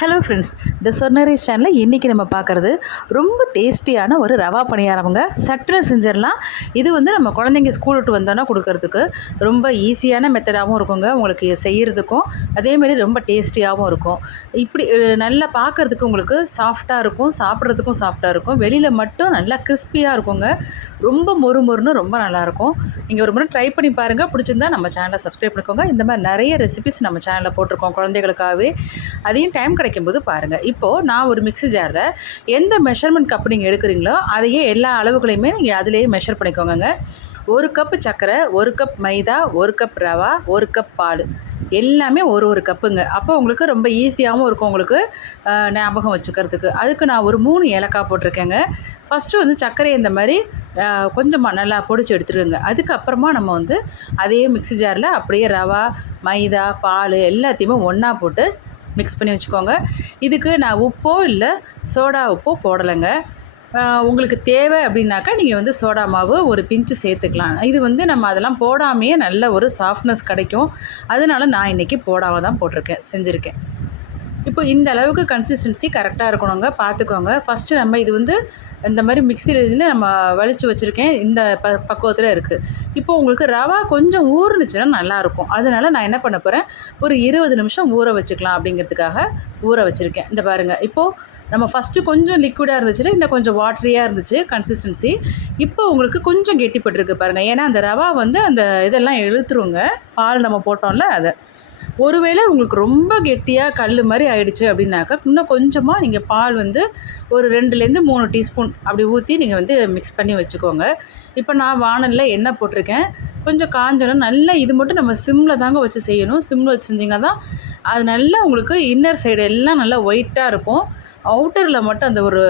Hello friends the சொர்னரைஸ் சேனலில் இன்றைக்கி நம்ம பார்க்குறது ரொம்ப டேஸ்டியான ஒரு ரவா பணியாரமுங்க. சட்டுன்னு செஞ்சிடலாம். இது வந்து நம்ம குழந்தைங்க ஸ்கூல் விட்டு வந்தோன்னா கொடுக்கறதுக்கு ரொம்ப ஈஸியான மெத்தடாகவும் இருக்குங்க. உங்களுக்கு செய்கிறதுக்கும் அதேமாரி ரொம்ப டேஸ்டியாகவும் இருக்கும். இப்படி நல்லா பார்க்குறதுக்கு உங்களுக்கு சாஃப்டாக இருக்கும் சாப்பிட்றதுக்கும் சாஃப்டாக இருக்கும். வெளியில் மட்டும் நல்லா கிறிஸ்பியாக இருக்குங்க. ரொம்ப மொறு மொறுன்னு ரொம்ப நல்லாயிருக்கும் நீங்கள் ஒரு முறை ட்ரை பண்ணி பாருங்கள் பிடிச்சிருந்தா நம்ம சேனலை சப்ஸ்கிரைப் பண்ணிக்கோங்க. இந்த மாதிரி நிறைய ரெசிபிஸ் நம்ம சேனலில் போட்டிருக்கோம் குழந்தைகளுக்காகவே. அதையும் டைம் கிடைக்கும்போது பாருங்கள் இப்போது நான் ஒரு மிக்ஸி ஜாரில் எந்த மெஷர்மெண்ட் கப் நீங்கள் எடுக்கிறீங்களோ அதையே எல்லா அளவுகளையுமே நீங்கள் அதிலேயே மெஷர் பண்ணிக்கோங்க ஒரு கப்பு சர்க்கரை ஒரு கப் மைதா ஒரு கப் ரவா ஒரு கப் பால். எல்லாமே ஒரு ஒரு கப்புங்க அப்போ உங்களுக்கு ரொம்ப ஈஸியாகவும் இருக்கும் உங்களுக்கு ஞாபகம் வச்சுக்கிறதுக்கு. அதுக்கு நான் ஒரு மூணு ஏலக்காய் போட்டிருக்கேங்க. ஃபஸ்ட்டு வந்து சர்க்கரை இந்த மாதிரி கொஞ்சமாக நல்லா பொடிச்சு எடுத்துருங்க. அதுக்கப்புறமா நம்ம வந்து அதே மிக்ஸி ஜாரில் அப்படியே ரவா மைதா பால் எல்லாத்தையுமே ஒன்றா போட்டு மிக்ஸ் பண்ணி வச்சுக்கோங்க. இதுக்கு நான் உப்போ இல்லை சோடா உப்போ போடலைங்க. உங்களுக்கு தேவை அப்படின்னாக்கா நீங்கள் வந்து சோடா மாவு ஒரு பிஞ்சு சேர்த்துக்கலாம். இது வந்து நம்ம அதெல்லாம் போடாமையே நல்ல ஒரு சாஃப்ட்னஸ் கிடைக்கும். அதனால நான் இன்றைக்கி போடாமல் தான் போட்டிருக்கேன் செஞ்சுருக்கேன். இப்போ இந்த அளவுக்கு கன்சிஸ்டன்சி கரெக்டாக இருக்கணுங்க. பார்த்துக்கோங்க. ஃபஸ்ட்டு நம்ம இது வந்து இந்த மாதிரி மிக்சியில் இருந்து நம்ம வலிச்சு வச்சுருக்கேன். இந்த ப பக்குவத்தில் இருக்குது இப்போ உங்களுக்கு ரவா கொஞ்சம் ஊறுனுச்சுன்னா நல்லாயிருக்கும் அதனால நான் என்ன பண்ண போகிறேன் ஒரு இருபது நிமிஷம் ஊற வச்சுக்கலாம் அப்படிங்கிறதுக்காக ஊற வச்சுருக்கேன். இந்த பாருங்கள் இப்போது நம்ம ஃபஸ்ட்டு கொஞ்சம் லிக்விடாக இருந்துச்சுன்னா இன்னும் கொஞ்சம் வாட்ரியாக இருந்துச்சு கன்சிஸ்டன்சி இப்போ உங்களுக்கு கொஞ்சம் கெட்டிப்பட்டிருக்கு பாருங்கள் ஏன்னா அந்த ரவா வந்து அந்த இதெல்லாம் இழுத்துருங்க. பால் நம்ம போட்டோம்ல அதை. ஒருவேளை உங்களுக்கு ரொம்ப கெட்டியாக கல் மாதிரி ஆயிடுச்சு அப்படின்னாக்கா இன்னும் கொஞ்சமாக நீங்கள் பால் வந்து ஒரு ரெண்டுலேருந்து மூணு டீஸ்பூன் அப்படி ஊற்றி நீங்கள் வந்து மிக்ஸ் பண்ணி வச்சுக்கோங்க. இப்போ நான் வானலில் எண்ணெய் போட்டிருக்கேன். கொஞ்சம் காஞ்சணும் நல்லா இது மட்டும் நம்ம சிம்மில் தாங்க வச்சு செய்யணும். சிம்மில் வச்சு செஞ்சிங்கன்னா தான் அது நல்லா உங்களுக்கு இன்னர் சைடு எல்லாம் நல்லா ஒயிட்டாக இருக்கும். அவுட்டரில் மட்டும் அந்த ஒரு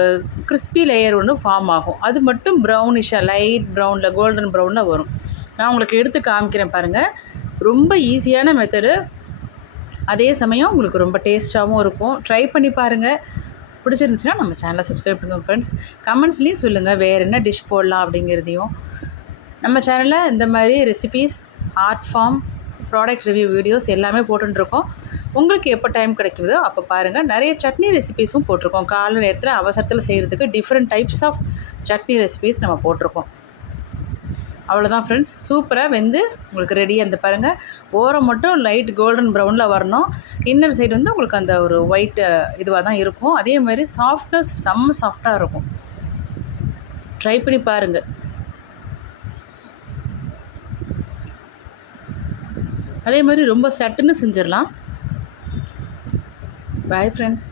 கிறிஸ்பி லேயர் ஒன்று ஃபார்ம் ஆகும். அது மட்டும் ப்ரௌனிஷாக லைட் ப்ரௌனில் கோல்டன் ப்ரௌனில் வரும். நான் உங்களுக்கு எடுத்து காமிக்கிறேன் பாருங்கள் ரொம்ப ஈஸியான மெத்தடு அதே சமயம் உங்களுக்கு ரொம்ப டேஸ்ட்டாகவும் இருக்கும். ட்ரை பண்ணி பாருங்கள் பிடிச்சிருந்துச்சுன்னா நம்ம சேனலை சப்ஸ்கிரைப் பண்ணுங்க ஃப்ரெண்ட்ஸ் கமெண்ட்ஸ்லேயும் சொல்லுங்கள் வேறு என்ன டிஷ் போடலாம் அப்படிங்கிறதையும். நம்ம சேனலில் இந்த மாதிரி recipes art form product review videos எல்லாமே போட்டுருக்கோம் உங்களுக்கு எப்போ டைம் கிடைக்குதோ அப்போ பாருங்கள் நிறைய சட்னி ரெசிபீஸும் போட்டிருக்கோம். காலை நேரத்தில் அவசரத்தில் செய்கிறதுக்கு different types of chutney recipes நம்ம போட்டிருக்கோம். அவ்வளோதான் ஃப்ரெண்ட்ஸ் சூப்பராக வெந்து உங்களுக்கு ரெடி அந்த பாருங்கள் ஓரம் மட்டும் லைட் கோல்டன் ப்ரௌனில் வரணும். இன்னர் சைடு வந்து உங்களுக்கு அந்த ஒரு ஒயிட் இதுவாக தான் இருக்கும். அதே மாதிரி சாஃப்ட்னஸ் செம்ம சாஃப்டாக இருக்கும். ட்ரை பண்ணி பாருங்கள் அதே மாதிரி ரொம்ப சட்டுன்னு செஞ்சிடலாம். Bye friends